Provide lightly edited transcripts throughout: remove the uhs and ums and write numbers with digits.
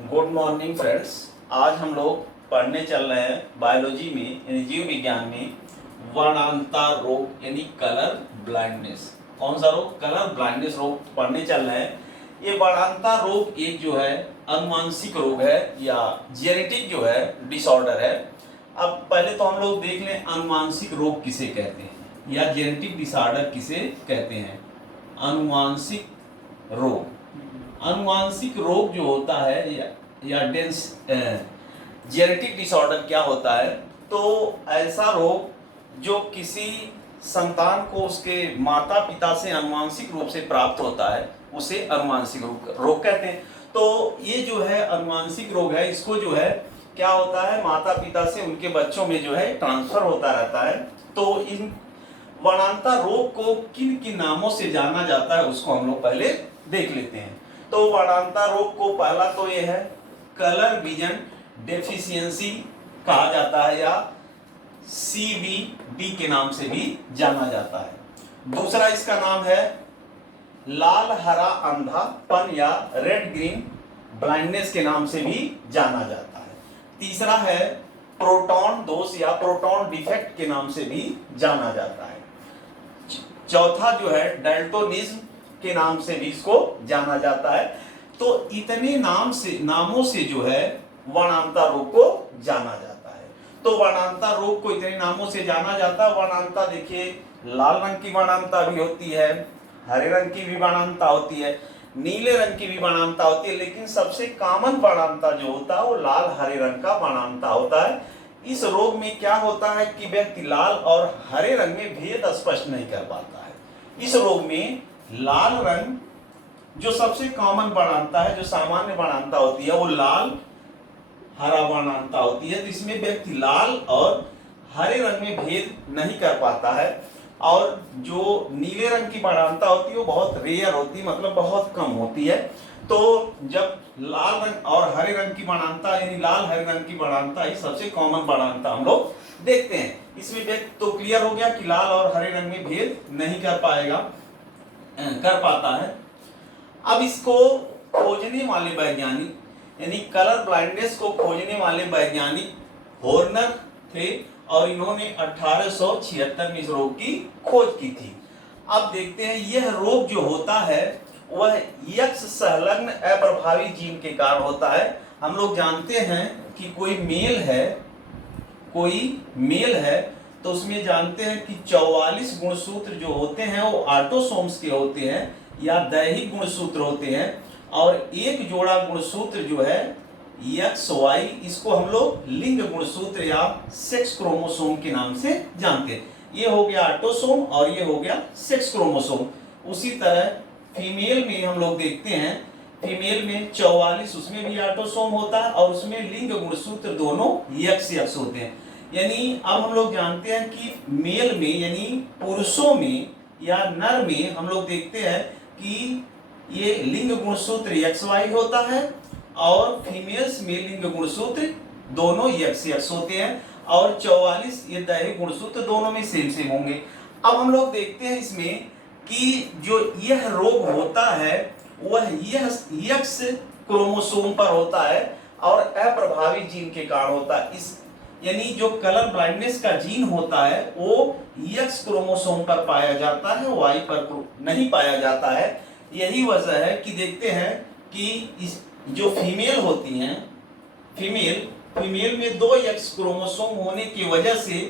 Good morning friends. आज हम लोग पढ़ने चल रहे हैं बायोलॉजी में यानी जीव विज्ञान में वर्णांता रोग यानी कलर ब्लाइंडनेस। कौन सा रोग? कलर ब्लाइंडनेस रोग पढ़ने चल रहे हैं। ये वर्णांता रोग एक जो है अनुवांशिक रोग है या जेनेटिक जो है डिसऑर्डर है। अब पहले तो हम लोग देख लें अनुवांशिक रोग किसे कहते हैं या जेनेटिक डिसऑर्डर किसे कहते हैं। अनुवांशिक रोग, अनुवांशिक रोग जो होता है या जेनेटिक डिसऑर्डर क्या होता है? तो ऐसा रोग जो किसी संतान को उसके माता पिता से अनुवांशिक रूप से प्राप्त होता है उसे अनुवांशिक रोग कहते हैं। तो ये जो है अनुवांशिक रोग है, इसको जो है क्या होता है, माता पिता से उनके बच्चों में जो है ट्रांसफर होता रहता है। तो इन वर्णांता रोग को किन किन नामों से जाना जाता है उसको हम लोग पहले देख लेते हैं। तो वर्णांता रोग को पहला तो ये है कलर विजन डेफिशिएंसी कहा जाता है या CVD के नाम से भी जाना जाता है। दूसरा इसका नाम है लाल हरा अंधापन या रेड ग्रीन ब्लाइंडनेस के नाम से भी जाना जाता है। तीसरा है प्रोटॉन दोष या प्रोटॉन डिफेक्ट के नाम से भी जाना जाता है। चौथा जो है डाल्टोनिज्म के नाम से भी इसको जाना जाता है। तो इतने नामों से जो है वर्णांता रोग को जाना जाता है। तो वर्णांता रोग को इतने नामों से जाना जाता है। वर्णांता देखिए, लाल रंग की वर्णांता भी होती है, हरे रंग की भी वर्णांता होती है, नीले रंग की भी वर्णांता होती है, लेकिन सबसे कॉमन वर्णांता जो होता है वो लाल हरे रंग का वर्णांता होता है। इस रोग में क्या होता है कि व्यक्ति लाल और हरे रंग में भेद स्पष्ट नहीं कर पाता है। इस रोग में लाल रंग जो सबसे कॉमन वर्णांता है, जो सामान्य वर्णांता होती है, वो लाल हरा वर्णांता होती है। तो इसमें व्यक्ति लाल और हरे रंग में भेद नहीं कर पाता है। और जो नीले रंग की वर्णांता होती है वो बहुत रेयर होती है, मतलब बहुत कम होती है। तो जब लाल रंग और हरे रंग की वर्णांता यानी लाल हरे रंग की वर्णांता ही सबसे कॉमन वर्णांता हम लोग देखते हैं। इसमें व्यक्ति तो क्लियर हो गया कि लाल और हरे रंग में भेद नहीं कर पाता है। अब इसको खोजने वाले वैज्ञानिक यानी कलर ब्लाइंडनेस को खोजने वाले वैज्ञानिक हॉर्नर थे और इन्होंने 1876 में इस रोग की खोज की थी। अब देखते हैं यह रोग जो होता है वह X संलग्न अप्रभावी जीन के कारण होता है। हम लोग जानते हैं कि कोई मेल है तो उसमें जानते हैं कि 44 गुणसूत्र जो होते हैं वो ऑटोसोम्स के होते हैं या दैहिक गुणसूत्र होते हैं, और एक जोड़ा गुणसूत्र जो है XY, इसको हम लोग लिंग गुणसूत्र या सेक्स क्रोमोसोम के नाम से जानते हैं। ये हो गया ऑटोसोम और ये हो गया सेक्स क्रोमोसोम। उसी तरह फीमेल में हम लोग देखते हैं, फीमेल में 44 उसमें भी ऑटोसोम होता है और उसमें लिंग गुणसूत्र दोनों XX होते हैं। यानी अब हम लोग जानते हैं कि मेल में यानी पुरुषों में या नर में हम लोग देखते हैं कि ये लिंग गुणसूत्र XY होता है और फीमेल्स में लिंग गुणसूत्र दोनों XX होते हैं और 44 ये दैहिक गुणसूत्र दोनों में सेम होंगे। अब हम लोग देखते हैं इसमें कि जो यह रोग होता है वह यह X क्रोमोसोम पर होता है और अप्रभावी जीन के कारण होता है। इस यानी जो कलर ब्लाइंडनेस का जीन होता है वो X क्रोमोसोम पर पाया जाता है, Y पर नहीं पाया जाता है। यही वजह है कि देखते हैं कि इस जो फीमेल होती हैं, फीमेल में 2 X क्रोमोसोम होने की वजह से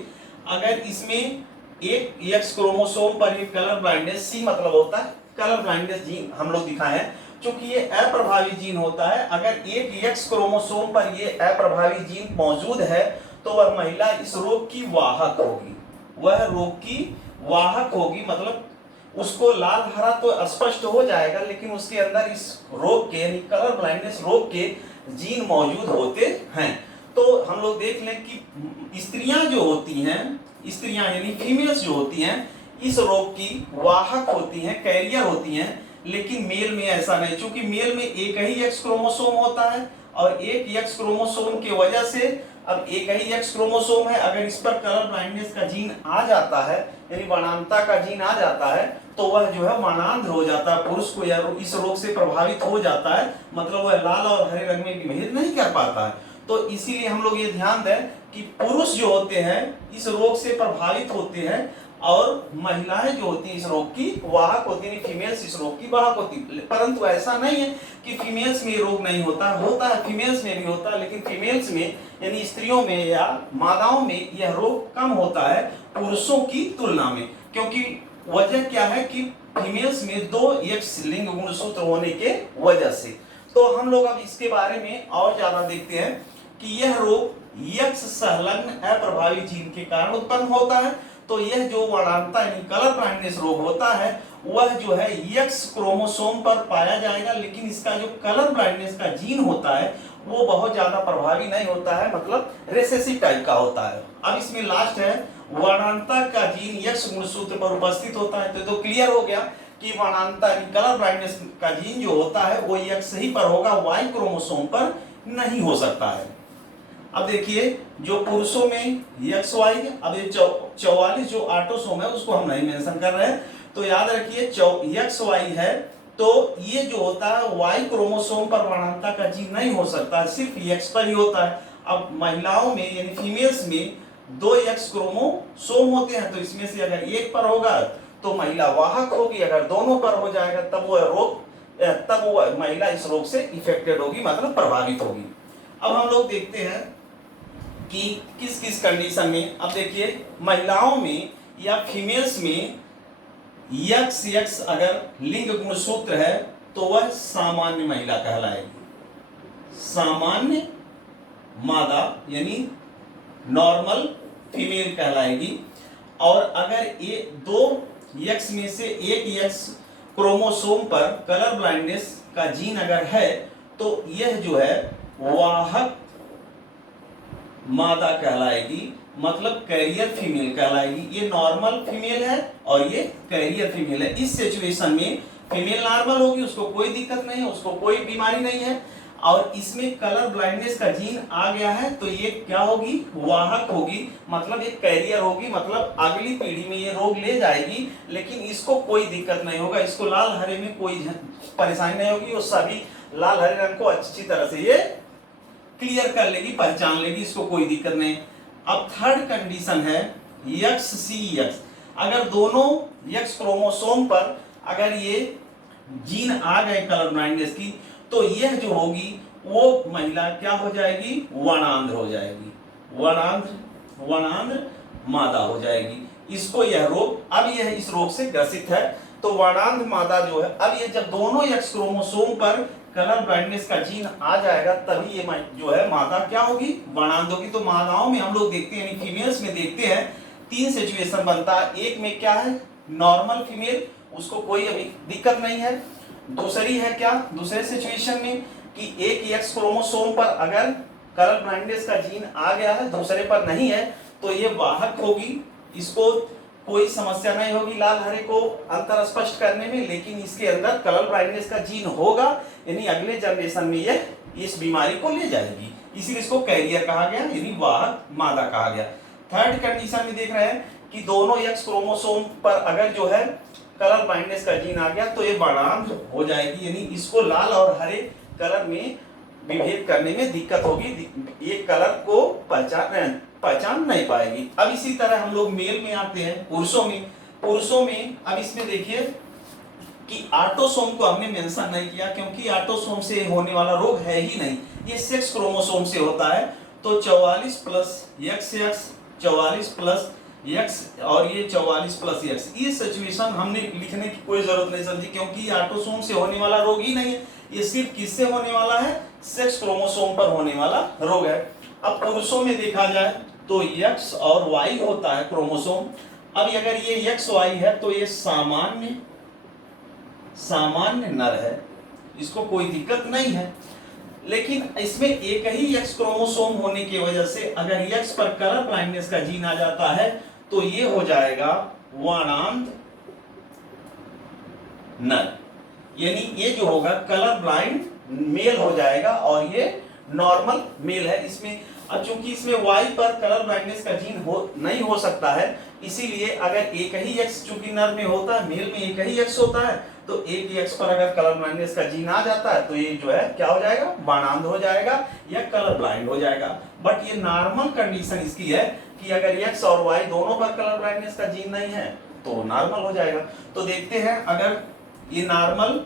अगर इसमें एक X क्रोमोसोम पर एक कलर ब्लाइंडनेस, C मतलब होता है कलर ब्लाइंडनेस जीन हम लोग दिखाए हैं, क्योंकि ये अप्रभावी जीन होता है। अगर एक X क्रोमोसोम पर ये अप्रभावी जीन मौजूद है तो वह महिला इस रोग की वाहक होगी, वह रोग की वाहक होगी। मतलब उसको लाल हरा तो स्पष्ट हो जाएगा लेकिन उसके अंदर इस रोग के यानी कलर ब्लाइंडनेस रोग के जीन मौजूद होते हैं। तो हम लोग देख लें कि स्त्रियां जो होती हैं, स्त्रियां यानी फीमेल्स जो होती हैं इस रोग की वाहक होती हैं, कैरियर होती हैं। लेकिन मेल में ऐसा नहीं, क्योंकि मेल में एक ही X क्रोमोसोम होता है और एक X क्रोमोसोम की वजह से अब एक ही X क्रोमोसोम है, अगर इस पर कलर ब्लाइंडनेस का जीन आ जाता है यानी वर्णांता का जीन आ जाता है तो वह जो है वर्णांध हो जाता है, पुरुष को यह इस रोग से प्रभावित हो जाता है, मतलब वह लाल और हरे रंग में विभेद नहीं कर पाता है। तो इसीलिए हम लोग ये ध्यान दें कि पुरुष जो होते हैं इस रोग से प्रभावित होते हैं और महिलाएं जो होती हैं इस रोग की वाहक होती है, फीमेल्स इस रोग की वाहक होती है। परंतु ऐसा नहीं है कि फीमेल्स में रोग नहीं होता है, फीमेल्स में भी होता है, लेकिन फीमेल्स में यानी स्त्रियों में या मादाओं में यह रोग कम होता है पुरुषों की तुलना में। क्योंकि वजह क्या है कि फीमेल्स में 2 एक्स लिंग गुणसूत्र होने के वजह से। तो हम लोग अब इसके बारे में और ज्यादा देखते हैं कि यह रोग एक्स संलग्न अप्रभावी जीन के कारण उत्पन्न होता है। तो यह जो वर्णांधता यानी कलर ब्लाइंडनेस रोग होता है वह जो है एक्स क्रोमोसोम पर पाया जाएगा, लेकिन इसका जो कलर ब्लाइंडनेस का जीन होता है वो बहुत ज्यादा प्रभावी नहीं होता है, मतलब रेसेसिव टाइप का होता है। अब इसमें लास्ट है वर्णांधता का जीन एक्स गुणसूत्र पर उपस्थित होता है। तो क्लियर हो गया कि वर्णांधता यानी कलर ब्लाइंडनेस का जीन जो होता है वो एक्स ही पर होगा, वाई क्रोमोसोम पर नहीं हो सकता है। अब देखिए जो पुरुषों में एक्स वाई, अब ये 44 जो ऑटोसोम है उसको हम नहीं मेंशन कर रहे हैं, तो याद रखिए एक्स वाई है तो ये जो होता है वाई क्रोमोसोम पर वर्णांधता का जीन नहीं हो सकता, सिर्फ एक्स पर ही होता है। अब महिलाओं में यानी फीमेल्स में 2 एक्स क्रोमोसोम होते हैं, तो इसमें से अगर एक पर होगा तो महिला वाहक होगी, अगर दोनों पर हो जाएगा तब वो महिला इस रोग से इफेक्टेड होगी, मतलब प्रभावित होगी। अब हम लोग देखते हैं कि किस किस कंडीशन में। अब देखिए महिलाओं में या फीमेल्स में एक्स अगर लिंग गुणसूत्र है तो वह सामान्य महिला कहलाएगी, सामान्य मादा यानी नॉर्मल फीमेल कहलाएगी। और अगर ये 2 एक्स में से एक एक्स क्रोमोसोम पर कलर ब्लाइंडनेस का जीन अगर है तो यह जो है वाहक मादा कहलाएगी, मतलब कैरियर फीमेल कहलाएगी। ये नॉर्मल फीमेल है और ये कैरियर फीमेल है। इस सिचुएशन में फीमेल नॉर्मल होगी, उसको कोई दिक्कत नहीं है, उसको कोई बीमारी नहीं है, और इसमें कलर ब्लाइंडनेस का जीन आ गया है तो ये क्या होगी, वाहक होगी, मतलब एक कैरियर होगी, मतलब अगली पीढ़ी में ये रोग ले जाएगी, लेकिन इसको कोई दिक्कत नहीं होगा, इसको लाल हरे में कोई परेशानी नहीं होगी, वो सभी लाल हरे रंग को अच्छी तरह से ये क्लियर कर लेगी, पहचान लेगी, इसको कोई दिक्कत नहीं। अब थर्ड कंडीशन है एक्स, अगर दोनों एक्स क्रोमोसोम पर अगर ये जीन आ गए कलर ब्लाइंडनेस की तो यह जो होगी वो महिला क्या हो जाएगी, वर्णांध हो जाएगी, वर्णांध मादा हो जाएगी। इसको यह रोग, अब यह इस रोग से ग्रसित है तो वर्णांध मादा जो है, अब ये जब दोनों एक्स क्रोमोसोम पर कलर ब्लाइंडनेस का जीन आ जाएगा तभी ये जो है मादा क्या होगी, वर्णांध होगी। तो मादाओं में हम लोग देखते हैं यानी फीमेल्स में देखते हैं 3 सिचुएशन बनता है। एक में क्या है, नॉर्मल फीमेल, उसको कोई अभी दिक्कत नहीं है। दूसरी है क्या, दूसरे सिचुएशन में कि एक एक्स क्रोमोसोम पर अगर कलर ब्लाइंडनेस का जीन आ गया है, दूसरे पर नहीं है, तो ये वाहक होगी, इसको कोई समस्या नहीं होगी लाल हरे को अंतर स्पष्ट करने में, लेकिन इसके अंदर कलर ब्लाइंडनेस का जीन होगा, यानी अगले जनरेशन में ये इस बीमारी को ले जाएगी, इसीलिए इसको कैरियर कहा गया, यानी वाहक मादा कहा गया। थर्ड कंडीशन में देख रहे हैं कि दोनों एक्स क्रोमोसोम पर अगर जो है कलर ब्लाइंडनेस का जीन आ गया तो ये वर्णांध हो जाएगी, यानी इसको लाल और हरे कलर में विभेद करने में दिक्कत होगी, ये कलर को पहचान नहीं पाएगी। अब इसी तरह हम लोग मेल में आते हैं, पुरुषों में अब इसमें देखिए कि ऑटोसोम को हमने मेंशन नहीं किया क्योंकि ऑटोसोम से होने वाला रोग है ही नहीं, ये सेक्स क्रोमोसोम से होता है। तो 44 प्लस एक्स, 44 प्लस एक्स और ये 44 प्लस एक्स, ये सिचुएशन हमने लिखने की कोई जरूरत नहीं समझी क्योंकि ऑटोसोम से होने वाला रोग ही नहीं है, ये सिर्फ किससे होने वाला है, सेक्स क्रोमोसोम पर होने वाला रोग है। अब पुरुषों में देखा जाए तो एक्स और वाई होता है क्रोमोसोम। अब अगर ये एक्स वाई है तो ये सामान्य नर है, इसको कोई दिक्कत नहीं है, लेकिन इसमें एक ही एक्स क्रोमोसोम होने की वजह से अगर एक्स पर कलर ब्लाइंडनेस का जीन आ जाता है तो ये हो जाएगा वर्णांध नर, यानी ये जो होगा कलर ब्लाइंड मेल हो जाएगा और ये नॉर्मल मेल है। इसमें अब चूंकि इसमें Y पर कलर ब्लाइंडनेस का जीन नहीं हो सकता है, इसीलिए अगर एक ही X चूंकि नर में होता है, मेल में एक ही X होता है, तो एक ही X पर अगर कलर ब्लाइंडनेस का जीन आ जाता है तो ये जो है क्या हो जाएगा, बाणांध हो जाएगा या कलर ब्लाइंड हो जाएगा। बट ये नॉर्मल कंडीशन इसकी है कि अगर X और Y दोनों पर कलर ब्लाइंडनेस का जीन नहीं है तो नॉर्मल हो जाएगा। तो देखते हैं, अगर ये नॉर्मल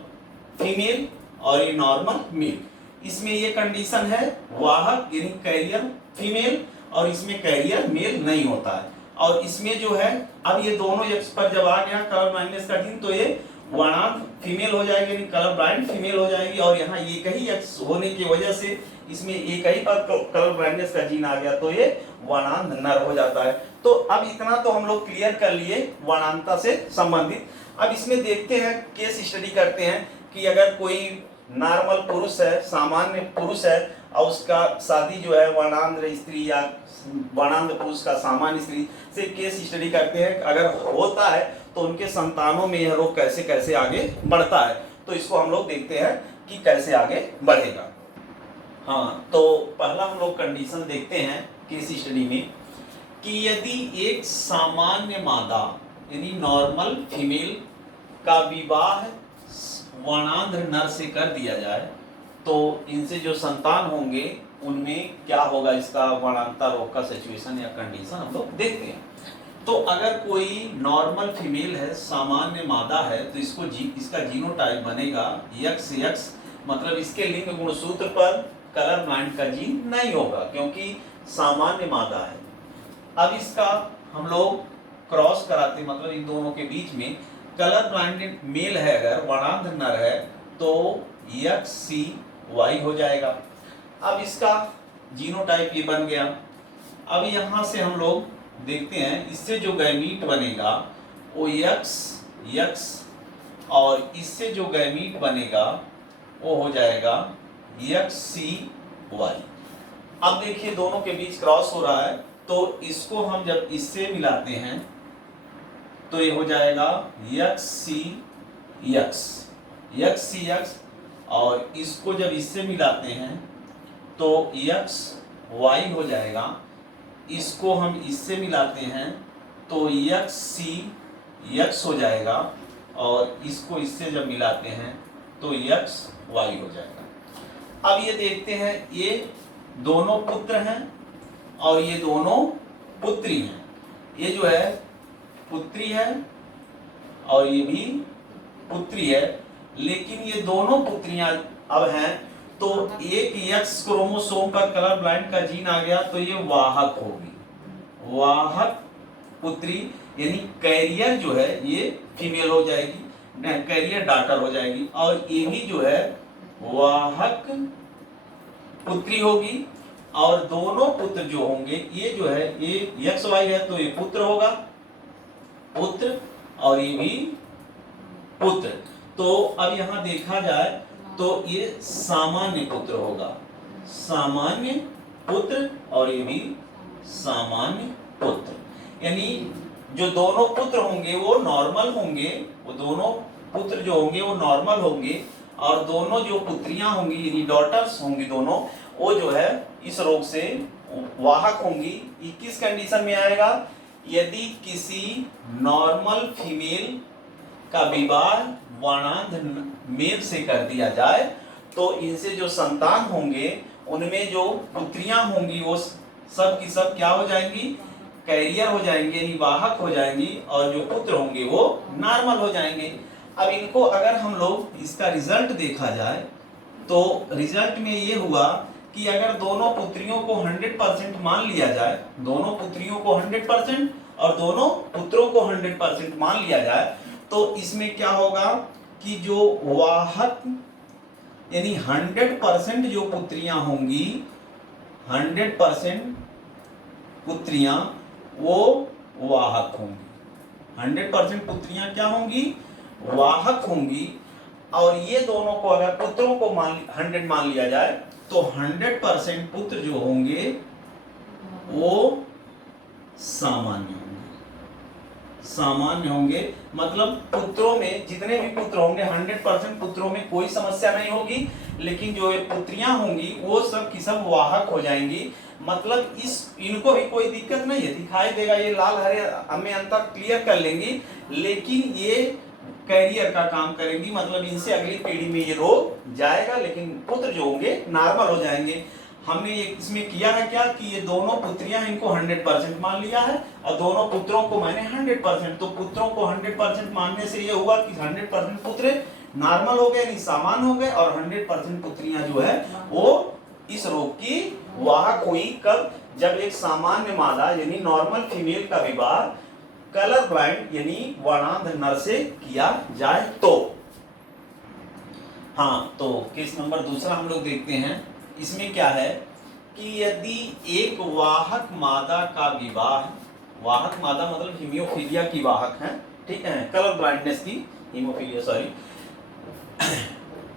फीमेल और ये नॉर्मल मेल, इसमें ये कंडीशन है वाहक यानी कैरियर फीमेल और इसमें कैरियर मेल नहीं होता है। और इसमें जो है अब ये दोनों एक्स पर जब आ गया कलर ब्लाइंडनेस का जीन तो ये वर्णांध फीमेल हो जाएगी यानी कलर ब्लाइंड फीमेल हो जाएगी। और यहाँ एक ही एक्स होने की वजह से इसमें एक ही पर कलर ब्लाइंडनेस का जीन आ गया तो ये वर्णांध नर हो जाता है। तो अब इतना तो हम लोग क्लियर कर लिए वर्णांधता से संबंधित। अब इसमें देखते हैं, केस स्टडी करते हैं कि अगर कोई नॉर्मल पुरुष है, सामान्य पुरुष है और उसका शादी जो है वर्णांध स्त्री या वर्णांध पुरुष का सामान्य स्त्री से केस स्टडी करते हैं। अगर होता है तो उनके संतानों में यह रोग कैसे कैसे आगे बढ़ता है, तो इसको हम लोग देखते हैं कि कैसे आगे बढ़ेगा। हाँ, तो पहला हम लोग कंडीशन देखते हैं केस स्टडी में कि यदि एक सामान्य मादा यानी नॉर्मल फीमेल का विवाह वर्णांध नर से कर दिया जाए तो इनसे जो संतान होंगे उनमें क्या होगा, इसका वर्णांधता रोग का सिचुएशन या कंडीशन हम लोग देखते हैं। तो अगर कोई नॉर्मल फीमेल है, सामान्य मादा है, तो इसका जीनोटाइप बनेगा XX, मतलब इसके लिंग गुणसूत्र पर कलर ब्लाइंड का जीन नहीं होगा क्योंकि सामान्य मादा है। अब इसका हम लोग क्रॉस कराते, मतलब इन दोनों के बीच में कलर ब्लाइंडेड मेल है, अगर वर्णांध नर है तो XCY हो जाएगा। अब इसका जीनोटाइप ये बन गया। अब यहाँ से हम लोग देखते हैं, इससे जो गैमीट बनेगा वो X और इससे जो गैमीट बनेगा वो हो जाएगा XCY। अब देखिए दोनों के बीच क्रॉस हो रहा है, तो इसको हम जब इससे मिलाते हैं तो ये हो जाएगा XCX और इसको जब इससे मिलाते हैं तो XY हो जाएगा। इसको हम इससे मिलाते हैं तो XCX हो जाएगा और इसको इससे जब मिलाते हैं तो XY हो जाएगा। अब ये देखते हैं, ये दोनों पुत्र हैं और ये दोनों पुत्री हैं। ये जो है पुत्री है और ये भी पुत्री है, लेकिन ये दोनों पुत्रियां अब हैं तो एक X क्रोमोसोम पर कलर ब्लाइंड का जीन आ गया तो ये वाहक होगी, वाहक पुत्री यानी कैरियर जो है ये फीमेल हो जाएगी, कैरियर डॉटर हो जाएगी। और ये भी जो है वाहक पुत्री होगी और दोनों पुत्र जो होंगे ये जो है ये XY है तो ये पुत्र होगा, पुत्र और ये भी पुत्र। तो अब यहाँ देखा जाए तो ये सामान्य पुत्र होगा, सामान्य पुत्र और ये भी सामान्य पुत्र, यानी जो दोनों पुत्र होंगे वो नॉर्मल होंगे, वो दोनों पुत्र जो होंगे वो नॉर्मल होंगे और दोनों जो पुत्रियां होंगी यानी डॉटर्स होंगी दोनों, वो जो है इस रोग से वाहक होंगी। ये किस कंडीशन में आएगा, यदि किसी नॉर्मल फीमेल का विवाह वर्णांध मेल से कर दिया जाए तो इनसे जो संतान होंगे उनमें जो पुत्रियां होंगी वो सब की सब क्या हो जाएंगी, कैरियर हो जाएंगे यानी वाहक हो जाएंगी और जो पुत्र होंगे वो नॉर्मल हो जाएंगे। अब इनको अगर हम लोग इसका रिजल्ट देखा जाए तो रिजल्ट में ये हुआ कि अगर दोनों पुत्रियों को 100% मान लिया जाए, दोनों पुत्रियों को 100% और दोनों पुत्रों को 100% मान लिया जाए तो इसमें क्या होगा कि जो वाहक यानी 100% जो पुत्रियां होंगी, 100% पुत्रियां वो वाहक होंगी, 100% पुत्रियां क्या होंगी, वाहक होंगी। और ये दोनों को अगर पुत्रों को 100 मान लिया जाए तो 100% पुत्र जो होंगे वो सामान्य होंगे, सामान्य होंगे, मतलब पुत्रों में जितने भी पुत्र होंगे 100% पुत्रों में कोई समस्या नहीं होगी, लेकिन जो ये पुत्रियां होंगी वो सब की सब वाहक हो जाएंगी। मतलब इनको भी कोई दिक्कत नहीं है, दिखाई देगा ये लाल हरे, हमें अंतर क्लियर कर लेंगी, लेकिन ये कैरियर का काम करेंगी, मतलब इनसे अगली पीढ़ी में ये रोग जाएगा, लेकिन पुत्र जो होंगे नॉर्मल हो जाएंगे। हमने इसमें किया है क्या कि ये दोनों पुत्रियां इनको 100% मान लिया है और दोनों पुत्रों को मैंने 100%, तो पुत्रों को 100% मानने से ये हुआ कि 100% पुत्र नॉर्मल हो गए, यानी सामान्य हो गए, और 100% पुत्रियां जो है वो इस रोग की वाहक हुई। कब? जब एक सामान्य मादा यानी नॉर्मल फीमेल का विवाह कलर ब्लाइंड यानी वर्णांध नर से किया जाए तो। हाँ, तो केस नंबर दूसरा हम लोग देखते हैं। इसमें क्या है कि यदि एक वाहक मादा का विवाह, वाहक मादा मतलब हीमोफीलिया की वाहक है, ठीक है, कलर ब्लाइंडनेस की हीमोफीलिया सॉरी,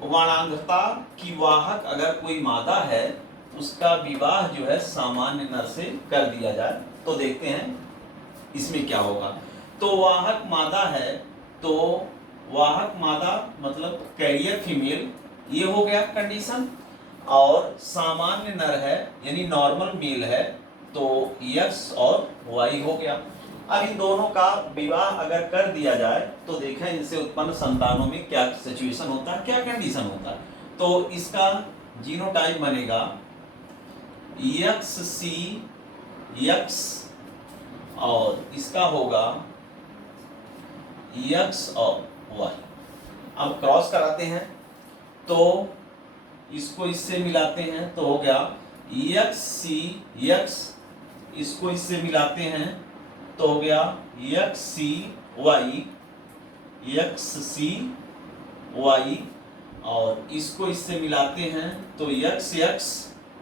वर्णांधता की वाहक अगर कोई मादा है, उसका विवाह जो है सामान्य नर से कर दिया जाए तो देखते हैं इसमें क्या होगा। तो वाहक मादा है, तो वाहक मादा मतलब कैरियर फीमेल, ये हो गया कंडीशन, और सामान्य नर है यानी नॉर्मल मेल है, तो एक्स और वाई हो गया। अब इन दोनों का विवाह अगर कर दिया जाए तो देखें इनसे उत्पन्न संतानों में क्या सिचुएशन होता है, क्या कंडीशन होता है। तो इसका जीनोटाइप बनेगा एक्स सी एक्स, और इसका होगा एक्स और वाई। अब क्रॉस कराते हैं तो इसको इससे मिलाते हैं तो हो गया एक्स सी एक्स, इसको इससे मिलाते हैं तो हो गया एक्स सी वाई, एक्स सी वाई, और इसको इससे मिलाते हैं तो एक्स एक्स,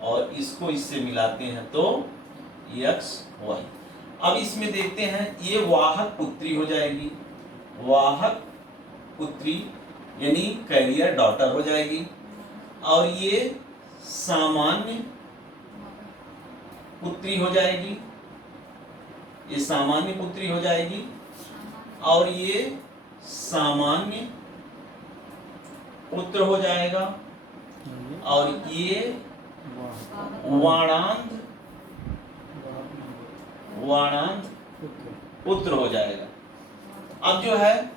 और इसको इससे मिलाते हैं तो एक्स वाई। अब इसमें देखते हैं ये वाहक पुत्री हो जाएगी, वाहक पुत्री यानी कैरियर डॉटर हो जाएगी, और ये सामान्य पुत्री हो जाएगी, ये सामान्य पुत्री हो जाएगी, और ये सामान्य पुत्र हो जाएगा, और ये वर्णांध पुत्र हो जाएगा। अब जो है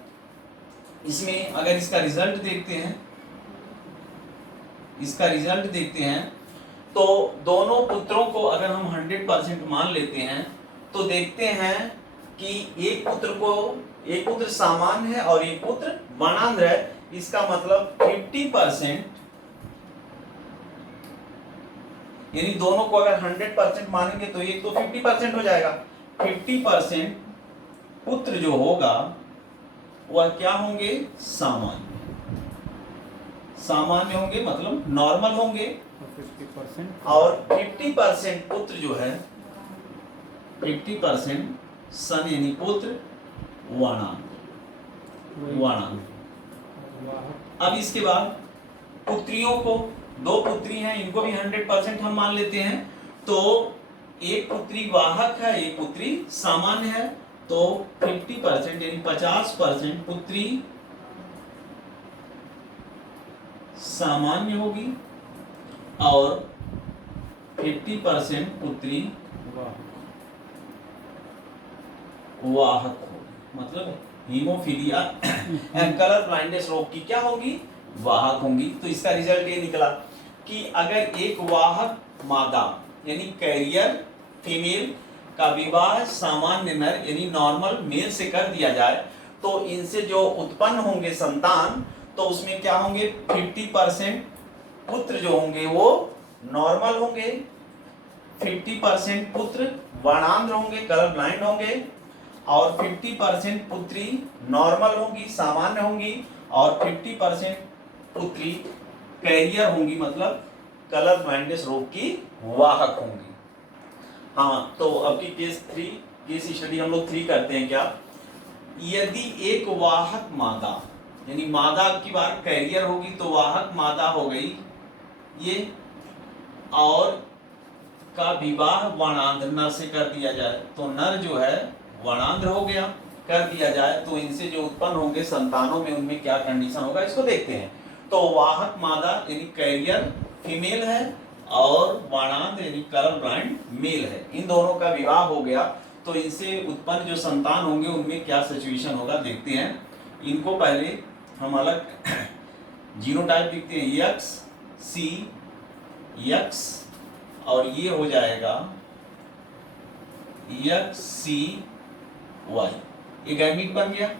इसमें अगर इसका रिजल्ट देखते हैं, इसका रिजल्ट देखते हैं तो दोनों पुत्रों को अगर हम 100% मान लेते हैं तो देखते हैं कि एक पुत्र सामान्य है और एक पुत्र वर्णांध है। इसका मतलब 50%, यानी दोनों को अगर 100% मानेंगे तो एक तो 50% हो जाएगा। 50% पुत्र जो होगा वह क्या होंगे, सामान्य होंगे, मतलब नॉर्मल होंगे, और 50% पुत्र जो है 50% सन यानी पुत्र वर्णांध। अब इसके बाद पुत्रियों को, दो पुत्री हैं, इनको भी 100% हम मान लेते हैं, तो एक पुत्री वाहक है, एक पुत्री सामान्य है, तो 50% यानी 50% पुत्री सामान्य होगी और 50% पुत्री वाहक होगी, मतलब हीमोफीलिया एंड कलर ब्लाइंडनेस रोग की क्या होगी, वाहक होंगी। तो इसका रिजल्ट ये निकला कि अगर एक वाहक मादा यानी कैरियर फीमेल का विवाह सामान्य नर यानी नॉर्मल मेल से कर दिया जाए तो इनसे जो उत्पन्न होंगे संतान, तो उसमें क्या होंगे, 50% पुत्र जो होंगे वो नॉर्मल होंगे, 50% पुत्र वर्णांध होंगे, कलर ब्लाइंड होंगे, और 50% पुत्री नॉर्मल होंगी, सामान्य होंगी, और 50% पुत्री कैरियर होंगी, मतलब कलर ब्लाइंडनेस रोग की वाहक होंगी। हाँ, तो अब की केस स्टडी हम लोग 3 करते हैं। क्या, यदि एक वाहक मादा यानी मादा की बात कैरियर होगी तो वाहक मादा हो गई ये, और का विवाह वर्णांध नर से कर दिया जाए तो नर जो है वर्णांध हो गया, कर दिया जाए तो इनसे जो उत्पन्न होंगे संतानों में उनमें क्या कंडीशन होगा इसको देखते हैं। तो वाहक मादा यानी कैरियर फीमेल है और वाणांध यानी कलर ब्लाइंड मेल है, इन दोनों का विवाह हो गया तो इनसे उत्पन्न जो संतान होंगे उनमें क्या सिचुएशन होगा देखते हैं। इनको पहले हम अलग जीनोटाइप लिखते हैं एक्स सी एक्स और ये हो जाएगा एक्स सी वाई, ये गैमीट बन गया।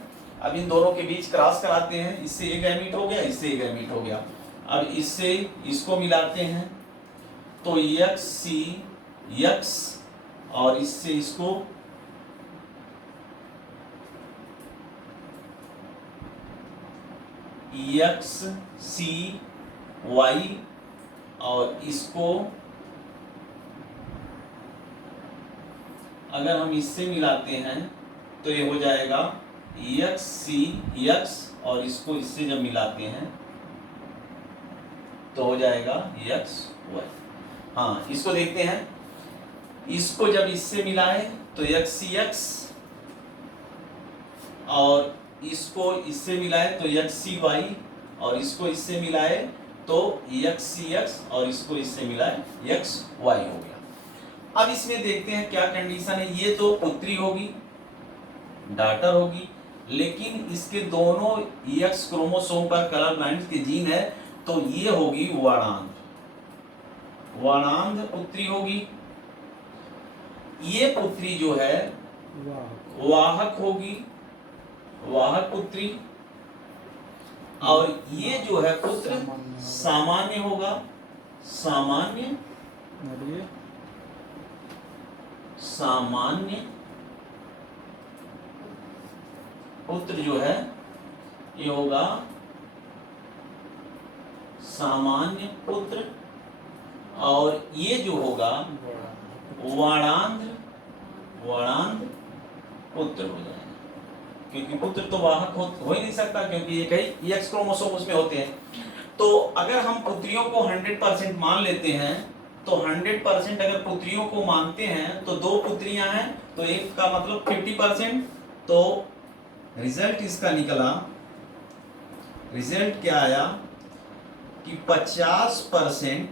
अब इन दोनों के बीच क्रॉस कराते हैं, इससे ये गैमीट हो गया, इससे ये गैमीट हो गया। अब इससे इसको मिलाते हैं तो एक्स सी एक्स और इससे इसको एक्स सी वाई और इसको अगर हम इससे मिलाते हैं तो ये हो जाएगा एक्स सी एक्स और इसको इससे जब मिलाते हैं तो हो जाएगा एक्स वाई। हाँ, इसको देखते हैं, इसको जब इससे मिलाए तो एक्स सी एक्स और इसको इससे मिलाए तो एक्स सी वाई और इसको इससे मिलाए तो एक्स सी एक्स और इसको इससे मिलाए एक्स वाई हो गया। अब इसमें देखते हैं क्या कंडीशन है। ये तो पुत्री होगी, डॉटर होगी, लेकिन इसके दोनों एक्स क्रोमोसोम पर कलर ब्लाइंड के जीन है तो ये होगी वर्णांध, वर्णांध पुत्री होगी। ये पुत्री जो है वाहक होगी, वाहक पुत्री, और ये जो है पुत्र सामान्य होगा, सामान्य सामान्य पुत्र जो है ये होगा सामान्य पुत्र, और ये जो होगा वर्णांध, वर्णांध पुत्र हो जाएगा, क्योंकि पुत्र तो वाहक हो ही नहीं सकता क्योंकि ये कई एक्स क्रोमोसोम उसमें होते हैं। तो अगर हम पुत्रियों को 100% मान लेते हैं तो 100% अगर पुत्रियों को मानते हैं तो दो पुत्रियां हैं तो एक का मतलब 50%, तो रिजल्ट इसका निकला, रिजल्ट क्या आया कि 50%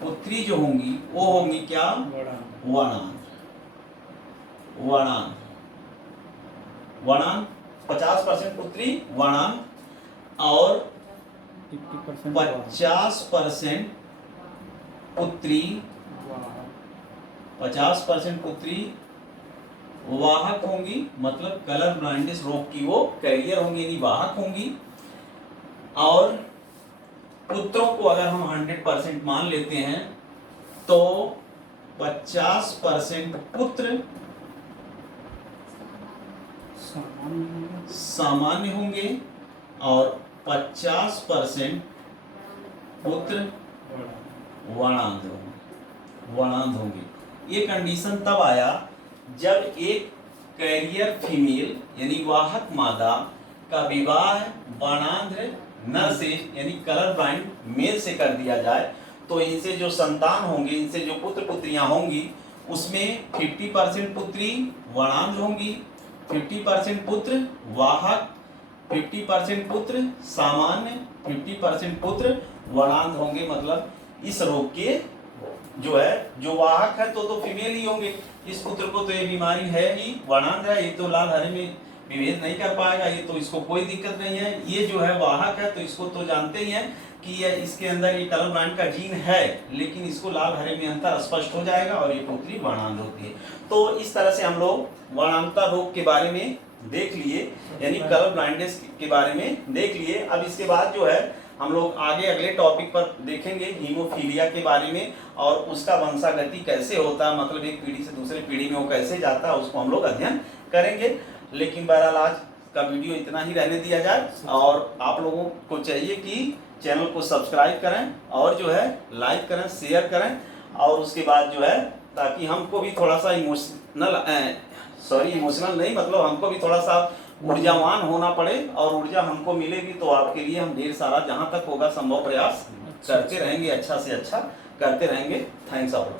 पुत्री जो होंगी वो होंगी क्या, वर्णांध, वर्णांध, वर्णांध 50% पुत्री वर्णांध और 50% पुत्री, 50% पुत्री वाहक होंगी, मतलब कलर ब्लाइंडनेस रोग की वो कैरियर होंगी यानी वाहक होंगी। और पुत्रों को अगर हम 100% मान लेते हैं तो 50% पुत्र सामान्य होंगे और 50% पुत्र वर्णांध होंगे, वर्णांध होंगे। ये कंडीशन तब आया जब एक कैरियर फीमेल यानी वाहक मादा का विवाह वर्णांध नर से यानी कलर ब्लाइंड मेल से कर दिया जाए तो इनसे जो संतान होंगे, इनसे जो पुत्र पुत्रियां होंगी उसमें 50% पुत्री वर्णांध होंगी, 50% पुत्र वाहक, 50% पुत्र सामान्य, 50% पुत्र वर्णांध होंगे। मतलब इस रोग के जो है जो वाहक है तो फीमेल ही होंगे, इस पुत्र को तो ये बीमारी है ही, वर्णांध है, ये तो लाल हरे में विभेद नहीं कर पाएगा, ये तो इसको कोई दिक्कत नहीं है। ये जो है वाहक है तो इसको तो जानते ही हैं कि ये इसके अंदर ये कलर ब्लाइंड का जीन है, लेकिन इसको लाल हरे में अंतर स्पष्ट हो जाएगा और ये पुत्री वर्णांध होती है। तो इस तरह से हम लोग वर्णांधता रोग के बारे में देख लिए, यानी कलर ब्लाइंडनेस के बारे में देख लिए। अब इसके बाद जो है हम लोग आगे अगले टॉपिक पर देखेंगे हीमोफीलिया के बारे में और उसका वंशागति कैसे होता है, मतलब एक पीढ़ी से दूसरे पीढ़ी में वो कैसे जाता है उसको हम लोग अध्ययन करेंगे। लेकिन बहरहाल आज का वीडियो इतना ही रहने दिया जाए और आप लोगों को चाहिए कि चैनल को सब्सक्राइब करें और जो है लाइक करें, शेयर करें, और उसके बाद जो है ताकि हमको भी थोड़ा सा इमोशनल नहीं, मतलब हमको भी थोड़ा सा ऊर्जावान होना पड़े और ऊर्जा हमको मिलेगी तो आपके लिए हम ढेर सारा जहाँ तक होगा संभव प्रयास करते रहेंगे, अच्छा से अच्छा करते रहेंगे। Thanks all.